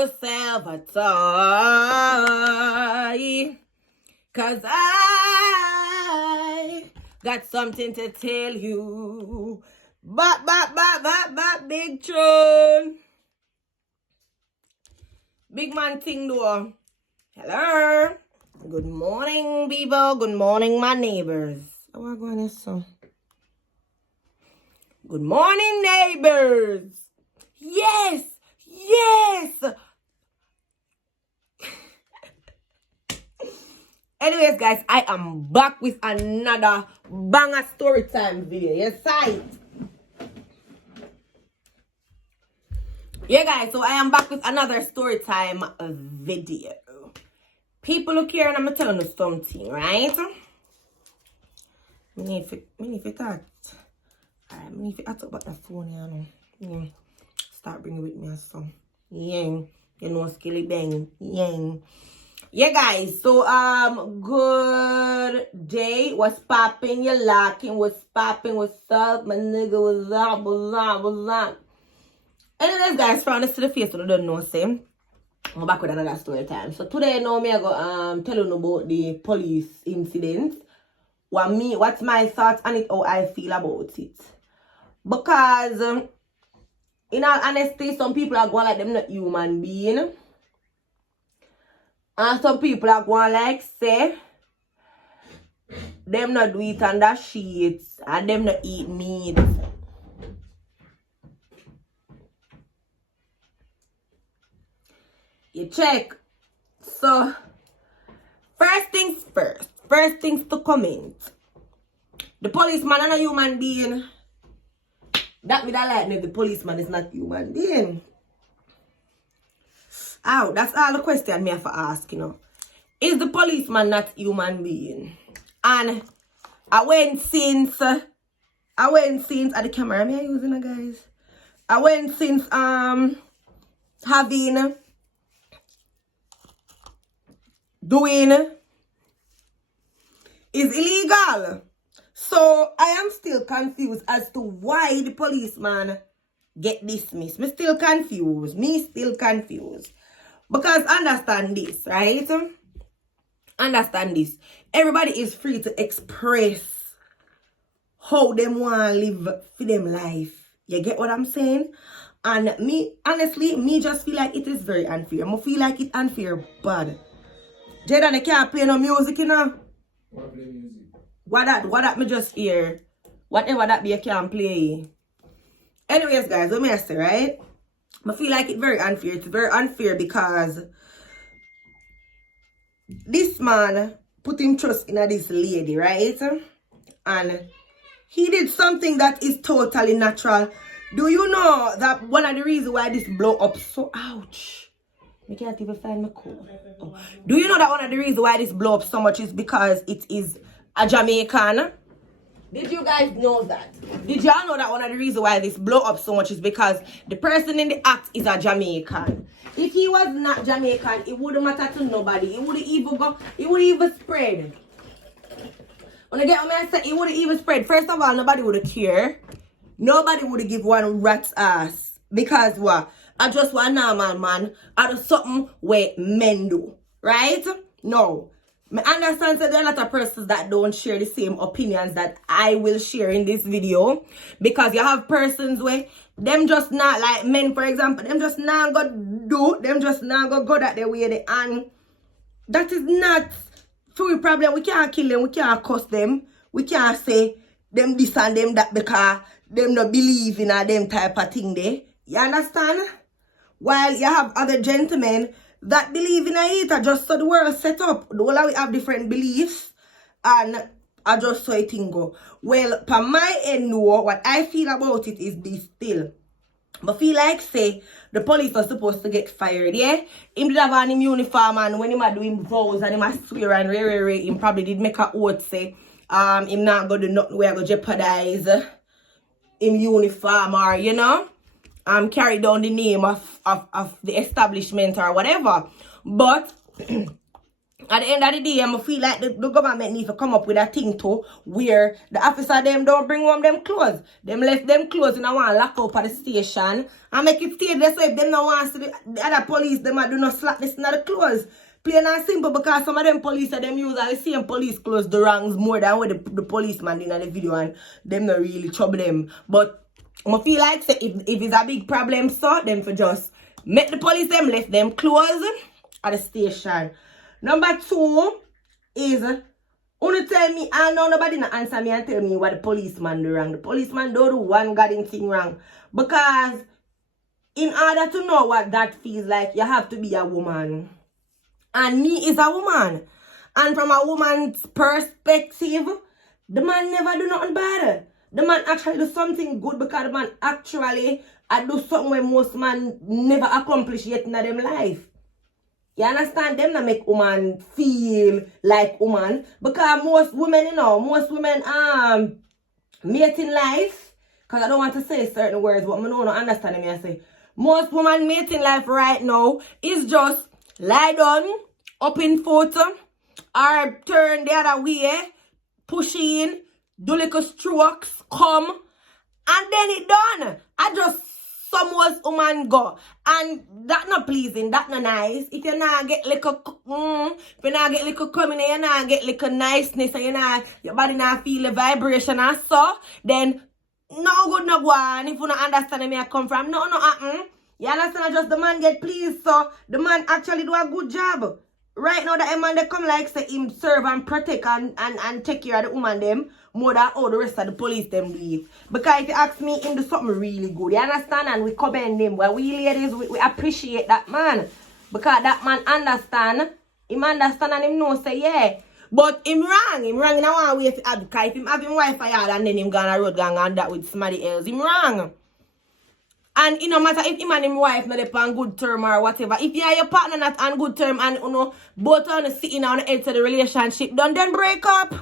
yourself a toy, 'cause I got something to tell you. But, Big Tune. Big man thing though. Hello. Good morning, people. Good morning, my neighbors. How are you going so? Good morning, neighbors. Yes. Anyways, guys, I am back with another banger story time video. Yes, yeah, guys, so I am back with another story time video. People look here and I'm telling you something, right? I need to talk. I need to talk about the phone, you know. Start bringing with me so. Yeah, you know, skilly bang. Yeah, guys, so good day. What's popping? You locking? What's popping? What's up? My nigga was up. Anyways, guys, from this to the face, so I don't know, same. I'm back with another story time. So today, now me I go tell you about the police incident. What's my thoughts on it, how I feel about it. Because in all honesty, some people are going like them not human being. And some people are going like say them not do it under sheets and them not eat meat. You check. So first things to comment. The policeman is a human being. That me that like me, the policeman is not human being. Ow, that's all the question me have to ask, you know. Is the policeman not human being? And I went since at the camera me I using it, guys. I went since doing is illegal. So I am still confused as to why the policeman get dismissed. Me still confused. Because understand this, right? Understand this. Everybody is free to express how them want to live for them life. You get what I'm saying? And me, honestly, me just feel like it is very unfair. I feel like it's unfair, bad. Jaden, they can't play no music, you know? What play music? What that me just hear. Whatever that be, I can't play. Anyways, guys, let me say, right? I feel like it's very unfair. It's very unfair because this man put him trust in this lady, right? And he did something that is totally natural. Do you know that one of the reasons why this blow up so... Ouch. I can't even find my code. Oh. Do you know that one of the reasons why this blow up so much is because it is a Jamaican? Did you guys know that? Did y'all know that one of the reasons why this blow up so much is because the person in the act is a Jamaican? If he was not Jamaican, it wouldn't matter to nobody. It wouldn't even spread. When I get on I say it wouldn't even spread. First of all, nobody would care. Nobody would give one rat's ass. Because what? I just want normal man. I do something where men do. Right? No. I understand that there are a lot of persons that don't share the same opinions that I will share in this video. Because you have persons where them just not like men, for example. Them just not go do. Them just not go that their way. And that is not true problem. We can't kill them. We can't cuss them. We can't say them this and them that because them not believe in them type of thing there. You understand? While you have other gentlemen that believe in it, just so the world set up. The whole we have different beliefs, and I just saw it go. Well, for my end, no, what I feel about it is this still. But feel like say the police are supposed to get fired, yeah? Him did have on him uniform, and when him are doing vows and him a swear and him probably did make a oath say him not go do nothing where go jeopardize him uniform or you know. Carry down the name of the establishment or whatever. But At the end of the day, I feel like the government needs to come up with a thing too, where the officer them don't bring home them clothes. Them left them clothes in a one lock up at the station and make it stay there, so if them not want to the other police, them do not slap this in the clothes. Plain and simple, because some of them police them use the same police clothes the wrongs more than what the policeman in the video, and them not really trouble them. But I feel like say, if it's a big problem, so them for just make the police them left them clothes at the station. Number 2 is, only tell me, I know nobody not answer me and tell me what the policeman do wrong. The policeman don't do one goddamn thing wrong. Because in order to know what that feels like, you have to be a woman. And me is a woman. And from a woman's perspective, the man never do nothing bad. The man actually do something good, because the man actually do something where most men never accomplish yet in their life. You understand? Them not make woman feel like woman. Because most women, mate in life, because I don't want to say certain words, but I don't understand me. I say, most women mate in life right now is just lie down, up in foot, or turn the other way, push in, do little strokes, come, and then it done. I just somewhat woman go, and that not pleasing, that not nice. If you not get little if you not get little coming, you not get little niceness, and your body not feel the vibration and so, then no good no go on. If you not understand where I come from, no happen. You understand? Just the man get pleased, so the man actually do a good job. Right now, the man they come like say him serve and protect and take care of the woman them more than all the rest of the police them do it. Because if you ask me, him do something really good. You understand? And we commend him. Well, we ladies, we appreciate that man. Because that man understand. Him understand and him know say yeah. But him wrong. Him wrong in a one way to add. Because if him have him wife and then him gonna road gang and that with somebody else, him wrong. And it no matter if him and him wife not on good term or whatever. If you and your partner not on good term and both on sitting on the edge of the relationship, then break up.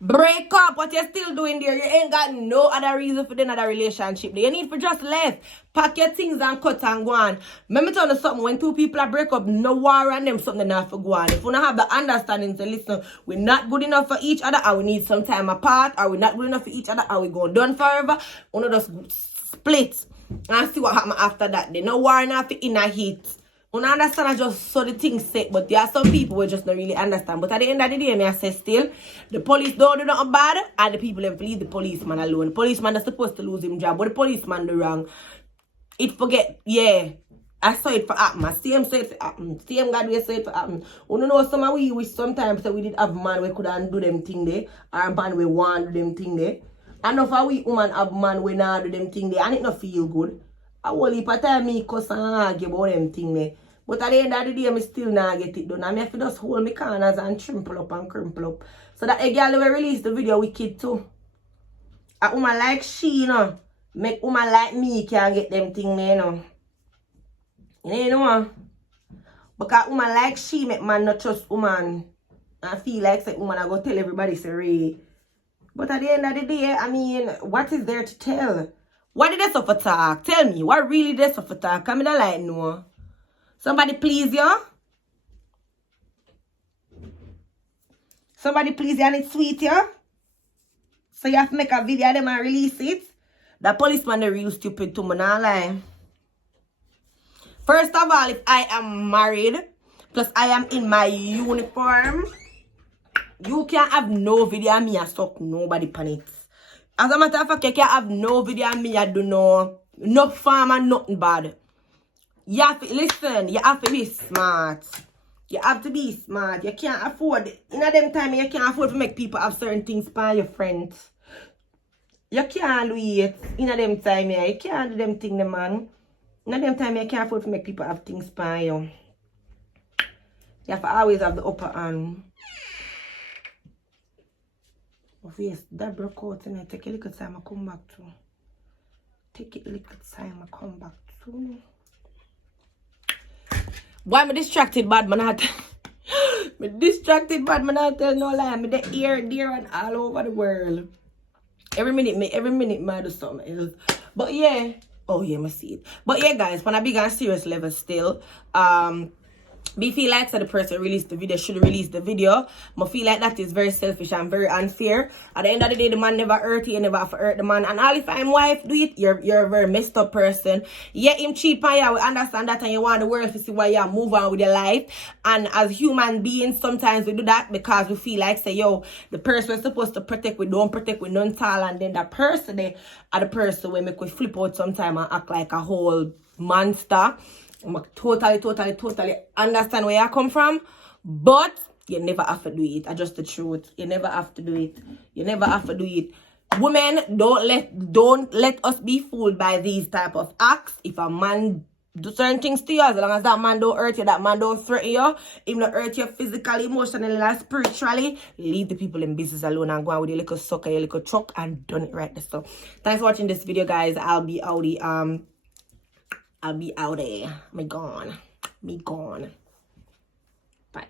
Break up. What you're still doing there, you ain't got no other reason for another relationship. You need for just left. Pack your things and cut and go on. Let me tell you something. When two people are break up, no war on them, something enough for go on. If we don't have the understanding to listen, we're not good enough for each other, or we need some time apart, or we're not good enough for each other, or we going done forever, we just split and see what happen after that. They no war enough in a heat. You understand? I just saw the thing set, but there are some people who just don't really understand. But at the end of the day, I say still, the police don't do nothing bad, and the people them leave the policeman alone. The policeman is supposed to lose his job, but the policeman do wrong. It forget, yeah. I saw it for happen. Same say it for happen. Same God we say it for happen. You know some of we wish sometimes we did have man we couldn't do them thing there, or man we want do them thing there. And if we woman have man we not do them thing there, and it not feel good. I will heap of time me cuss and argue about them thing there. But at the end of the day, I still not get it done. I have to just hold my corners and trimple up and crimple up. So that a girl will release the video wicked too. A woman like she, make woman like me can get them thing there, You know? Because woman like she make man not trust woman. And feel like say woman I go tell everybody say Ray. But at the end of the day, I mean, what is there to tell? What did they suffer talk? Tell me, what really they suffer talk? Come in the light, no. Somebody please you? Somebody please you and it's sweet, yeah? So you have to make a video of them and release it? The policeman is real stupid to me, not lie. First of all, if I am married, plus I am in my uniform, you can't have no video of me and suck nobody pan it. As a matter of fact, you can't have no video of me and do no farm and nothing bad. You have to listen, you have to be smart. You have to be smart. You can't afford, in a them time, you can't afford to make people have certain things by your friends. You can't do it in a them time, yeah. You can't do them things, man. In a them time, you can't afford to make people have things by you. You have to always have the upper hand. Oh, yes, that broke out and I take a little time I come back to. Take a little time I come back to. Why am I distracted, bad man? Me distracted, bad man. I tell no lie. Me the here, there, and all over the world. Every minute, I do something else. But yeah, oh yeah, I see it. But yeah, guys, on a big and serious level still, Me feel like so the person released the video should release the video. I feel like that is very selfish and very unfair. At the end of the day, the man never hurt you, never have to hurt the man. And all if I'm wife do it, you're a very messed up person. Yeah, him cheap on you, we understand that, and you want the world to see why you move on with your life. And as human beings, sometimes we do that because we feel like say, yo, the person we're supposed to protect, we don't protect, we don't tall, and then that person they are the person we make we flip out sometime and act like a whole monster. I totally understand where you come from, but you never have to do it. I just the truth. You never have to do it. You never have to do it. Women, don't let us be fooled by these type of acts. If a man do certain things to you, as long as that man don't hurt you, that man don't threaten you, even not hurt you physically, emotionally, and spiritually, leave the people in business alone and go on with your little sucker, your little truck, and done it right there. So thanks for watching this video, guys. I'll be out there. Me gone. Bye.